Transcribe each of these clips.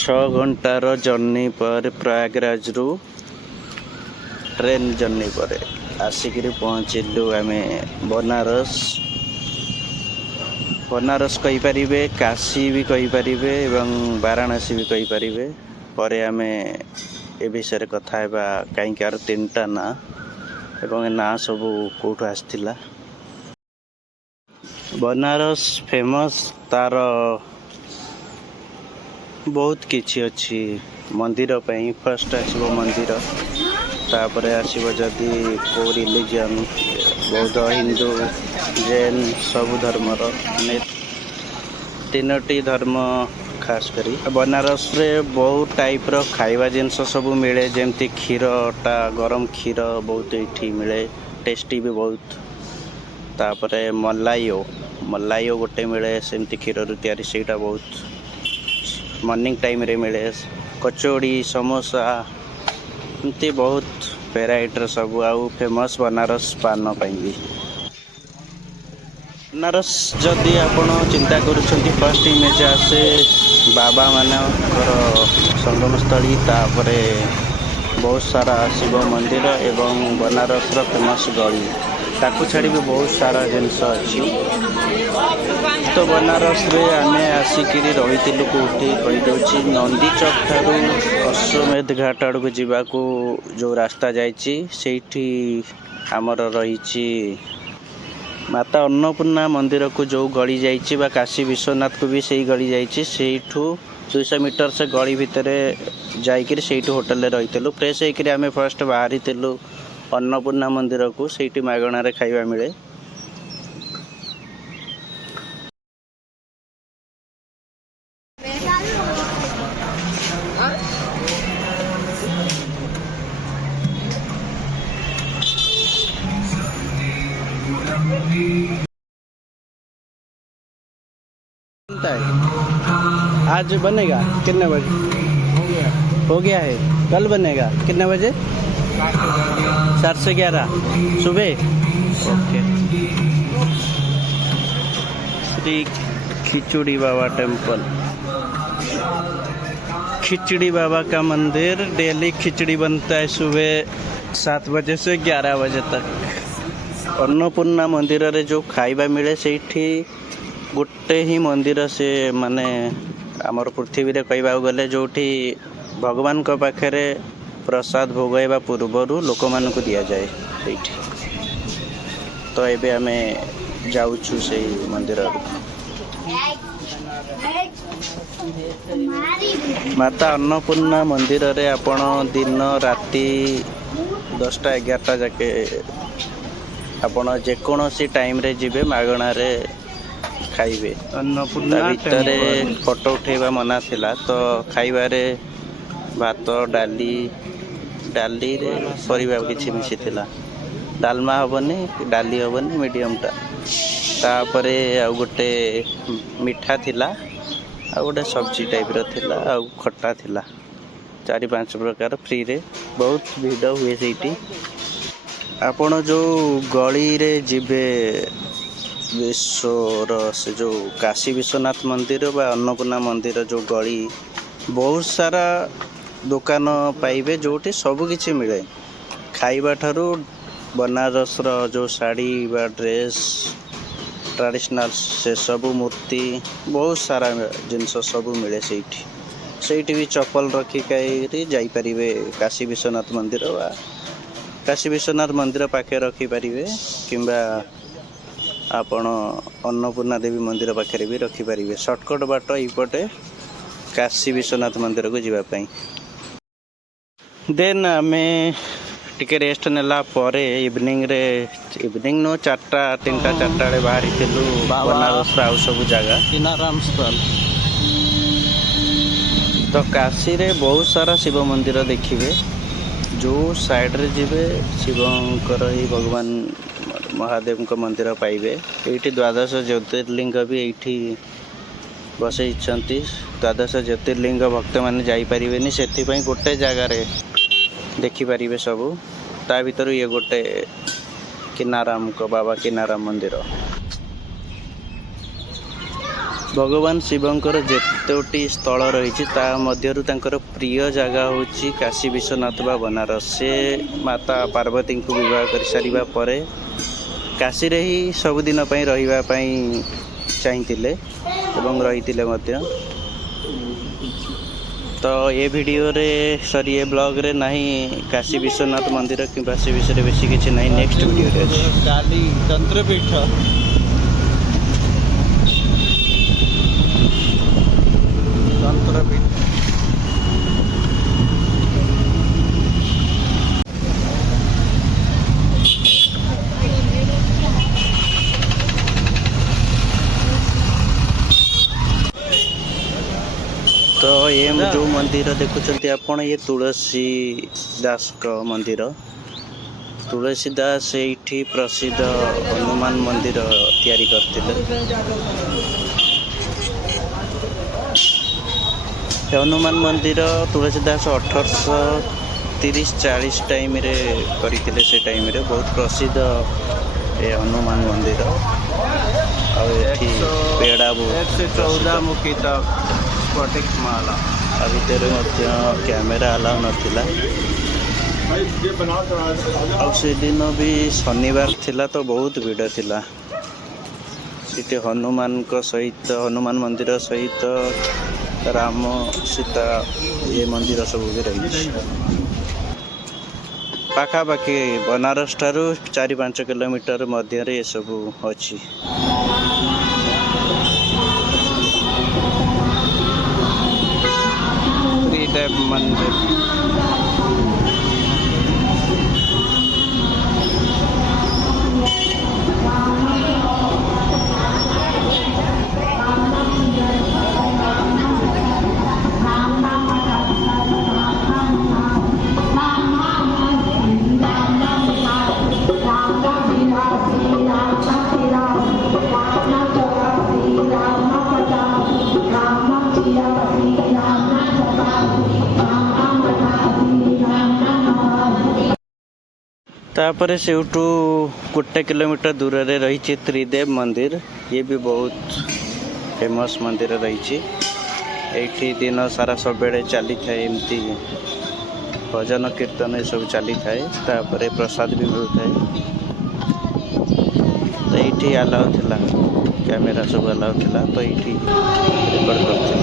छः घंटार जर्नी पर प्रयागराज रु ट्रेन जर्नी पर आसिक पहुँचलु आम बनारस। बनारस कहींपारे, काशी भी कहींपारे एवं वाराणसी भी कहींपारे। पर आम ए विषय कथा हेबा कहीं तीनटा ना एवं ना सब कौटू आसला। बनारस फेमस तार बहुत किछि अच्छी मंदिर पई। फर्स्ट आसब मंदिर, तापर आसब जदि को रिलीजन बौद्ध, हिंदू, जैन सब धर्मर तीनोटी धर्म खास करी बनारस रे बहुत टाइप रो खाइबा जिनस सब मिले। जेमती क्षीरटा, गरम क्षीर बहुत ये मिले, टेस्टी भी बहुत। तापरे मलाइयो गोटे मिले सेमती क्षीर रु तैयारी, सेटा बहुत मॉर्निंग टाइम रे मिले। कचौड़ी, समोसा एमती बहुत वेराइटर सब। आउ फेमस बनारस पान पाई भी। बनारस जदि आपण चिंता करुछंती, फर्स्ट इमेज आसे बाबा मानकर संगम स्थली, तापरे बहुत सारा शिव मंदिर एवं बनारस रो फेमस गली। ताकू छाड़ी भी बहुत सारा जिनस अच्छी। तो बनारस रे आमे आसिकी रही कौटी कहीदे नंदी चौक ठारू अश्वमेध घाट आड़ को जीवाकू जो रास्ता जाइए सेठी आमर रही माता अन्नपूर्णा मंदिर को जो गली जाइए बा काशी विश्वनाथ को भी सही गली जाइए। सेठू 200 मीटर से गली भितर जाकर सेठू होटल रही फ्रेश होकर आम फर्स्ट बाहरी अन्नपूर्णा मंदिर को। सेठी मागणार खाइबा मिले। आज बनेगा कितने बजे? हो गया है। कल बनेगा कितने बजे? 7 से 11 सुबह। ओके। श्री खिचड़ी बाबा टेम्पल, खिचड़ी बाबा का मंदिर। डेली खिचड़ी बनता है सुबह 7 बजे से 11 बजे तक। अन्नपूर्णा मंदिर रे जो खाइबा मिले सेठी गोटे ही मंदिर से माने आमर पृथ्वी रे कहबा गले जोठी भगवान को पाखरे प्रसाद भोगवा पूर्वर लोक मान को दिया जाए सेठी। तो एबे आमे जाउछु से मंदिर। माता अन्नपूर्णा मंदिर रे आपण दिन राति 10टा 11टा जाके आपण जेकोसी टाइम रे जिबे मागणा रे खाइबे। अन्नपूर्णा भितर फोटो उठेबा मना थिला, तो खाइबारे भात डाली रे परिबा किछि मिसी थिला। डालमा हबनी, डाली हबनी, मीडियमटा। तापरे आ गोटे मिठा थिला, आ गोटे सब्जी टाइप रो थिला, आ खट्टा थिला। 4-5 प्रकार फ्री रे। बहुत भीड़ हुए सेठी। आपण जो गली रे जिबे विश्वर से जो काशी विश्वनाथ मंदिर बा अन्नपूर्णा मंदिर जो गली, बहुत सारा दुकान पाइबे जोटी सब किछि मिले। खाइबा ठारू बनारस रो जो साड़ी बा ड्रेस ट्रेडिशनल से सब मूर्ति बहुत सारा जिनस सब मिले सेठी। सेठी भी चप्पल रखी कई जाई परिबे काशी विश्वनाथ मंदिर बा काशी विश्वनाथ मंदिर पाखे रखी पारिबे, किंबा आपण अन्नपूर्णा देवी मंदिर पाखे भी रखी पारिबे। शॉर्टकट बाट एपटे काशी विश्वनाथ मंदिर को जीवा पई। देन आमे टिके रेस्ट नेला परे इवनिंग नो 4टा 3टा 4टा बेले बाहरी थिलु बनारस आउ सब जगह किनाराम स्थल। तो काशी रे बहुत सारा शिव मंदिर देखिए जो साइड रे जीवे शिवंकर ही भगवान महादेव को मंदिर पाइबे। ये द्वादश ज्योतिर्लिंग भी ये बसई द्वादश ज्योतिर्लिंग भक्त मैंने जापरेनि से गोटे जगार देखिपारे सबू ता भर ये गोटे किनाराम को बाबा किनाराम मंदिर। भगवान शिवंकर जेतोटी स्थल रही मध्यरु तांकर प्रिय जगह होची काशी विश्वनाथ बा बनारस। से माता पार्वती को विवाह कर सारिबा परे काशी रे ही सबुदिन रहिबा चाहिए एवं रही मध्य। तो ये वीडियो रे सॉरी ये ब्लॉग रे नहीं काशी विश्वनाथ मंदिर कि से विषय बेसी किसी नहीं नेक्स्ट वीडियो रे काली तंत्रपीठ तंत्रपीठ तो ये जो मंदिर देखुंत आपण ये तुलसी दास का मंदिर। तुलसी दास ये प्रसिद्ध हनुमान मंदिर तैयारी करते। हनुमान मंदिर तुलसीदास 1830-40 टाइम रे करते। से टाइम रे बहुत प्रसिद्ध ये हनुमान मंदिर। पेड़ा 114 मुखी तक स्फटिक माला भितर कैमेरा अलाउ नाला। से दिन भी शनिवार थिला तो बहुत भीड़ थिला। सीटे हनुमान को सहित हनुमान मंदिर सहित राम सीता ये मंदिर सब भी रही। पाखापाखि बनारस ठारू 4-5 किलोमीटर मध्य ये सब अच्छी। मंदिर तापर से 1 किलोमीटर दूर रे रही त्रिदेव मंदिर। ये भी बहुत फेमस मंदिर रही। ये दिन सारा सब बेले चली थाए एमती भजन कीर्तन सब चली थाए। तापर प्रसाद भी मिलता है। तो ये अलाउ थिला कैमेरा सब अलाउ थिला तो ये रिकॉर्ड करते।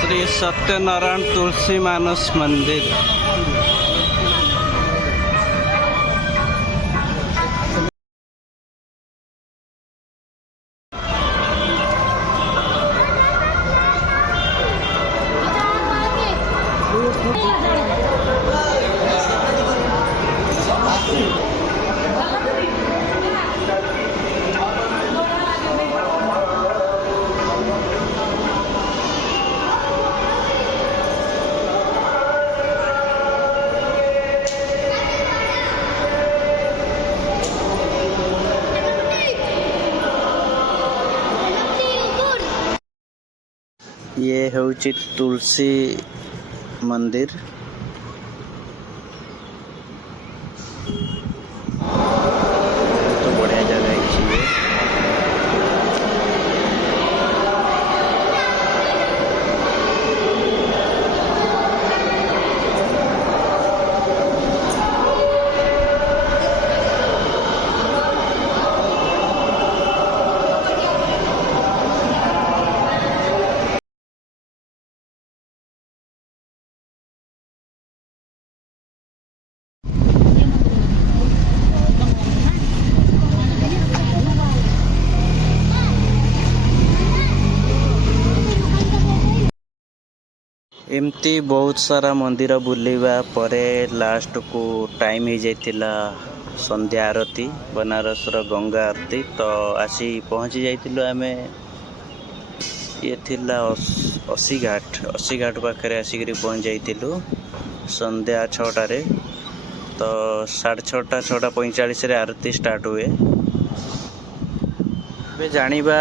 श्री सत्यनारायण तुलसी मानस मंदिर। ये होची तुलसी मंदिर। एमती बहुत सारा मंदिर बुलवा परे लास्ट को टाइम हो जाइतिला संध्या आरती बनारस रो गंगा आरती तो आसी पहुंची जाइतिलु आमे ये थिला 80 घाट पाखरे आसिक पहुंच जाइतिलु संध्या 6टारे तो 6:30 6:45 रे आरती स्टार्ट हुए। जानिबा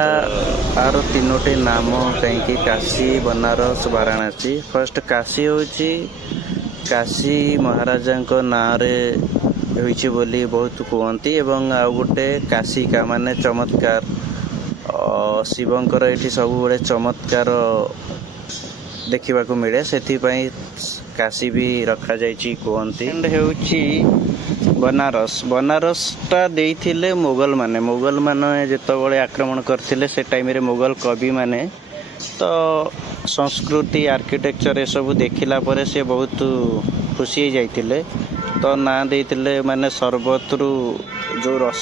आर तीनोटी नाम कहीं काशी बनारस वाराणसी। फर्स्ट काशी होची काशी महाराजा नाँ रे होइछि बोली बहुत कहती एवं आउ गोटे काशिका माने चमत्कार शिवंकर एठी सब बड़े चमत्कार देखा मिले से काशी भी रखा जाइछि कहती। एंड होची बनारस टा देइथिले मोगल माने जेतबळे आक्रमण करथिले से टाइम रे मोगल कवि माने तो संस्कृति आर्किटेक्चर ए सब देखिला परे से बहुत खुशी हो जाइथिले तो ना देइथिले माने सर्वत्रु जो रस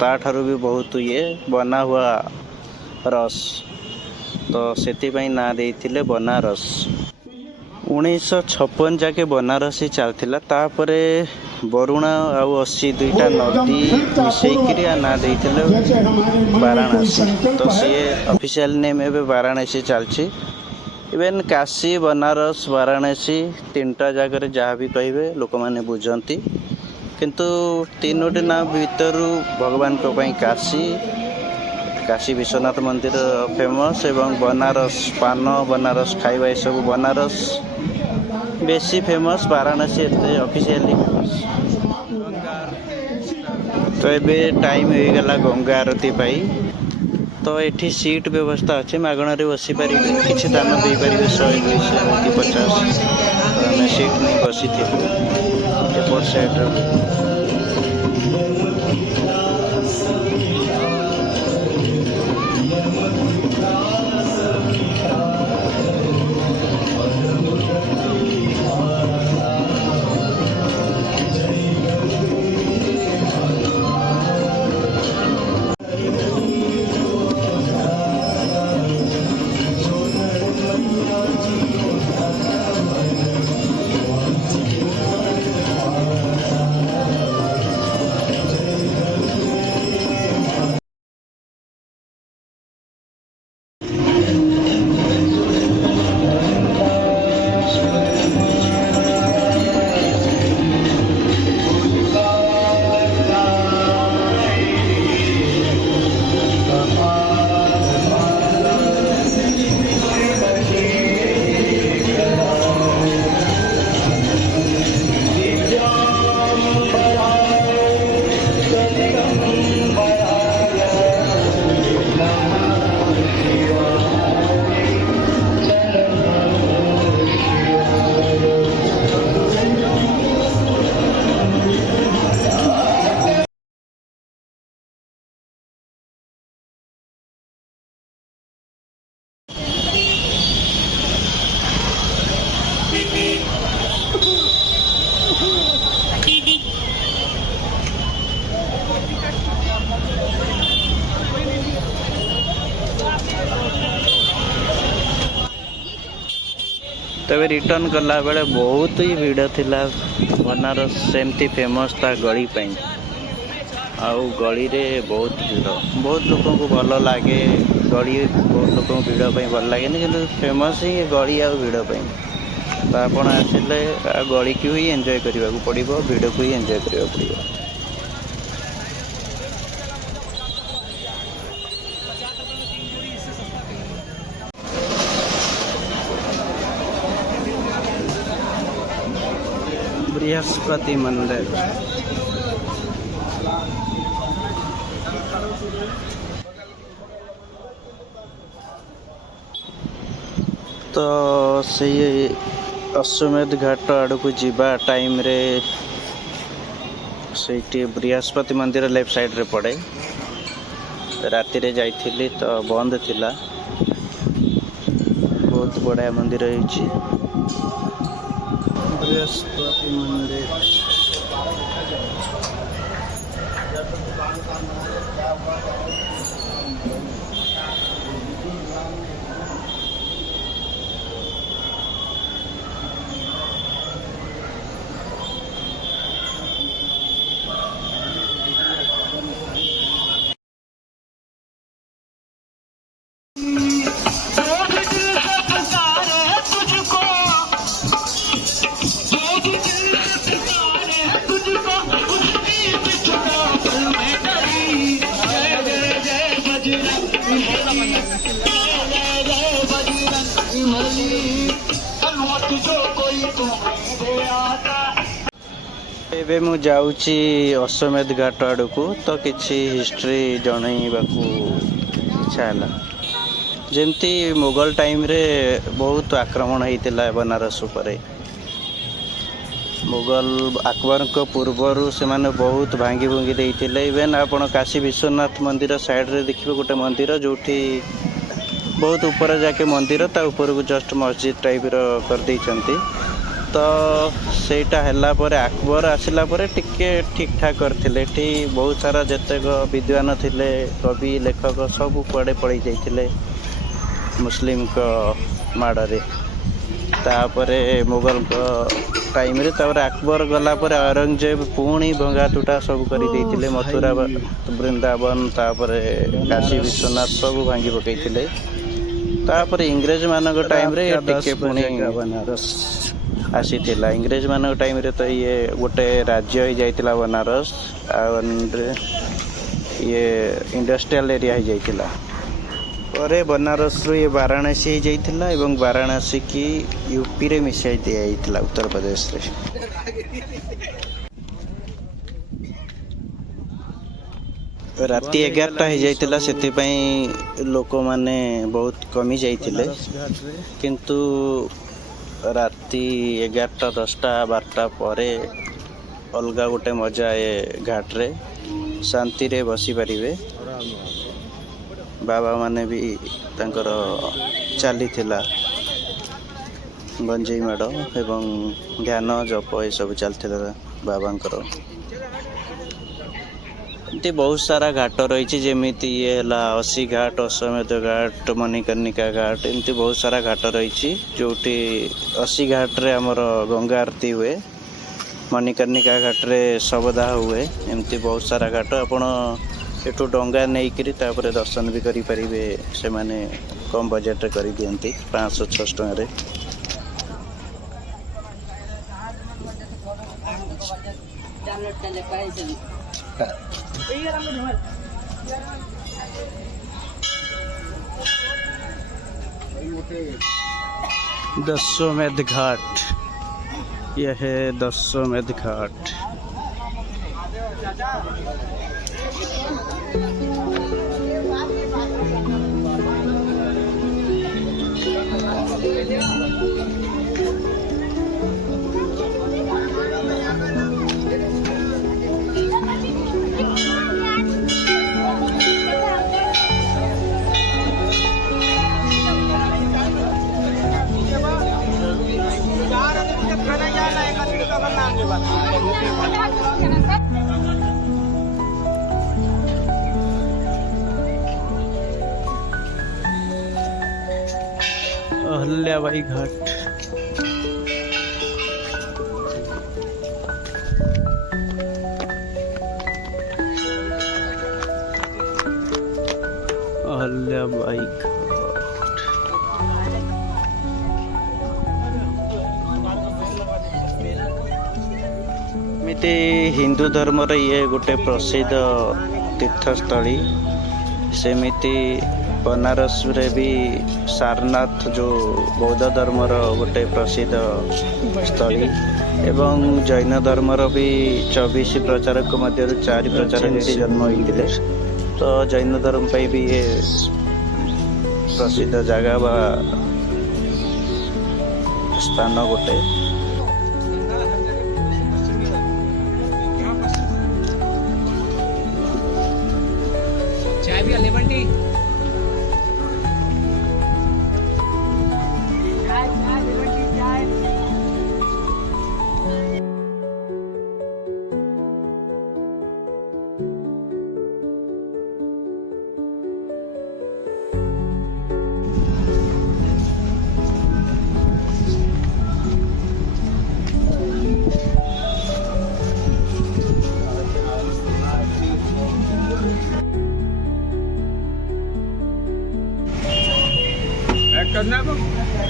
ता ठारू भी बहुत ये बना हुआ रस तो सेति पई ना देइथिले बनारस। 1956 जाके बनारस ही चलता तापरे बरुणा आउ 80 दुईटा नदी मिसेकरी ना देइथिले वाराणसी तो सी ऑफिशियल नेम एबे वाराणसी चलछि। इवेन काशी बनारस वाराणसी तीनटा जगह जहाँ भी कहे लोक मैंने बुझती किंतु तीनोटी ना भीतर भगवान को पई काशी विश्वनाथ मंदिर फेमस एवं बनारस पान बनारस खाइबा सब बनारस बेसी फेमस वाराणसी एते ऑफिशियली फेमस। तो ये टाइम हो गला गंगा आरती पाई तो एठी सीट व्यवस्था अच्छे मागणार बसी पारे किसी दान दे पारे 100 200 50 आम सीट नहीं बसी थी एपट साइड तबे रिटर्न कला बेले बहुत ही भीड़ थिला। बनारस सेमती फेमस था गली पाई आउ गली रे बहुत भीड़ बहुत लोगों को भल लगे गली बहुत लोगों को भीड़ पाई भल लगे कि फेमस ही गली आउ भीड़ पाई तो आपण आसिले गली को ही एंजॉय करने को पड़ो भीड़ को ही एंजॉय करने पड़ो। बृहस्पति मंदिर तो से अश्वमेध घाट आड़ को जीवा टाइम रे से बृहस्पति मंदिर लेफ्ट साइड रे पड़े राति रे जाइथिली तो बंद थिला बहुत बड़ा मंदिर होइछि बृहस्पति मंदिर। ଏବେ ମୁଁ ଯାଉଛି ଅଶ୍ୱମେଧ ଘାଟ ଆଡ଼କୁ ତ କିଛି ହିଷ୍ଟ୍ରି ଜଣେଇବାକୁ ଇଚ୍ଛା ହେଲା। ଯେମିତି ମୋଗଲ ଟାଇମ୍ରେ ବହୁତ ଆକ୍ରମଣ ହେଇଥିଲା ବନାରସ ଉପରେ। ମୋଗଲ ଆକବରଙ୍କ ପୂର୍ବରୁ ସେମାନେ ବହୁତ ଭାଙ୍ଗି ଭୁଙ୍ଗି ଦେଇଥିଲେ। ଇଭେନ୍ ଆପଣ କାଶୀ ବିଶ୍ୱନାଥ ମନ୍ଦିର ସାଇଡ଼୍ରେ ଦେଖିବେ ଗୋଟେ ମନ୍ଦିର ଯେଉଁଠି ବହୁତ ଉପରେ ଯାକେ ମନ୍ଦିର, ତା ଉପରକୁ ଜଷ୍ଟ ମସଜିଦ୍ ଟାଇପ୍ର କରିଦେଇଛନ୍ତି। ତ ସେଇଟା ହେଲା ପରେ ଆକବର ଆସିଲା ପରେ ଟିକେ ଠିକ୍ ଠାକ୍ କରିଥିଲେ। ଏଠି ବହୁତ ସାରା ଯେତେକ ବିଦ୍ୱାନ ଥିଲେ, କବି ଲେଖକ ସବୁ କୁଆଡ଼େ ପଳେଇ ଯାଇଥିଲେ ମୁସଲିମଙ୍କ ମାଡ଼ରେ। ତାପରେ ମୋଗଲଙ୍କ ଟାଇମ୍ରେ ତାପରେ ଆକବର ଗଲା ପରେ ଔରଙ୍ଗଜେବ ପୁଣି ଭଙ୍ଗା ତୁଟା ସବୁ କରିଦେଇଥିଲେ। ମଥୁରା ବୃନ୍ଦାବନ ତାପରେ କାଶୀ ବିଶ୍ୱନାଥ ସବୁ ଭାଙ୍ଗି ପକାଇଥିଲେ। ତାପରେ ଇଂରେଜମାନଙ୍କ ଟାଇମ୍ରେ ଟିକେ ପୁଣି ଆସିଥିଲା। ଇଂରେଜମାନଙ୍କ ଟାଇମ୍ରେ ତ ଇଏ ଗୋଟେ ରାଜ୍ୟ ହେଇଯାଇଥିଲା ବନାରସ, ଆଉ ଇଏ ଇଣ୍ଡଷ୍ଟ୍ରିଆଲ ଏରିଆ ହେଇଯାଇଥିଲା। ପରେ ବନାରସରୁ ଇଏ ବାରାଣସୀ ହେଇଯାଇଥିଲା ଏବଂ ବାରାଣସୀ କି ୟୁପିରେ ମିଶାଇ ଦିଆଯାଇଥିଲା ଉତ୍ତରପ୍ରଦେଶରେ। ରାତି 11ଟା ହେଇଯାଇଥିଲା, ସେଥିପାଇଁ ଲୋକମାନେ ବହୁତ କମି ଯାଇଥିଲେ। କିନ୍ତୁ ରାତି 11ଟା 10ଟା 12ଟା ପରେ ଅଲଗା ଗୋଟେ ମଜା ଏ ଘାଟରେ ଶାନ୍ତିରେ ବସିପାରିବେ। ବାବାମାନେ ବି ତାଙ୍କର ଚାଲିଥିଲା ଗଞ୍ଜେଇ ମାଡ଼ ଏବଂ ଧ୍ୟାନ ଜପ ଏସବୁ ଚାଲିଥିଲା ବାବାଙ୍କର। ଏମିତି ବହୁତ ସାରା ଘାଟ ରହିଛି, ଯେମିତି ଇଏ ହେଲା ଅସି ଘାଟ, ଅଶ୍ୱମେଧ ଘାଟ, ମଣିକର୍ଣ୍ଣିକା ଘାଟ, ଏମିତି ବହୁତ ସାରା ଘାଟ ରହିଛି। ଯେଉଁଠି ଅସି ଘାଟରେ ଆମର ଗଙ୍ଗା ଆରତି ହୁଏ, ମଣିକର୍ଣ୍ଣିକା ଘାଟରେ ଶବଦାହ ହୁଏ। ଏମିତି ବହୁତ ସାରା ଘାଟ ଆପଣ ଏଠୁ ଡଙ୍ଗା ନେଇକରି ତାପରେ ଦର୍ଶନ ବି କରିପାରିବେ। ସେମାନେ କମ୍ ବଜେଟରେ କରିଦିଅନ୍ତି 500-600 ଟଙ୍କାରେ। दशोमेध घाट, यह है दशोमेध घाट। अहल्याबाई घाट, अहल्याबाई घाट। ଏମିତି ହିନ୍ଦୁ ଧର୍ମର ଇଏ ଗୋଟେ ପ୍ରସିଦ୍ଧ ତୀର୍ଥସ୍ଥଳୀ। ସେମିତି ବନାରସରେ ବି ସାରନାଥ ଯେଉଁ ବୌଦ୍ଧ ଧର୍ମର ଗୋଟେ ପ୍ରସିଦ୍ଧ ସ୍ଥଳୀ ଏବଂ ଜୈନ ଧର୍ମର ବି 24 ପ୍ରଚାରକ ମଧ୍ୟରୁ 4 ପ୍ରଚାରକ ଏଠି ଜନ୍ମ ହୋଇଥିଲେ। ତ ଜୈନ ଧର୍ମ ପାଇଁ ବି ଇଏ ପ୍ରସିଦ୍ଧ ଜାଗା ବା ସ୍ଥାନ ଗୋଟେ।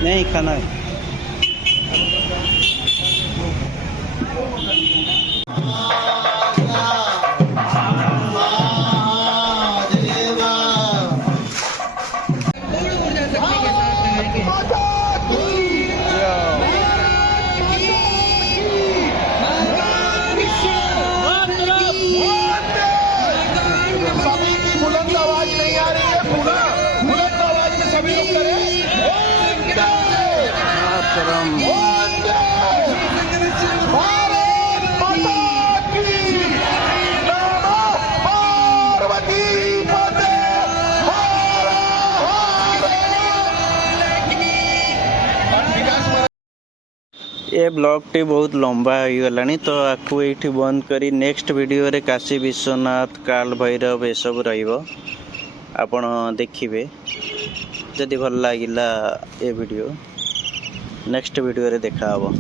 नहीं खाना है। ब्लॉगटी बहुत लंबा हो गलानी तो आपको ये बंद करी नेक्स्ट वीडियो रे काशी विश्वनाथ काल भैरव ये सब रहिबो आपण देखिए जदि भल लगिला ये वीडियो नेक्स्ट वीडियो रे देखा हबो।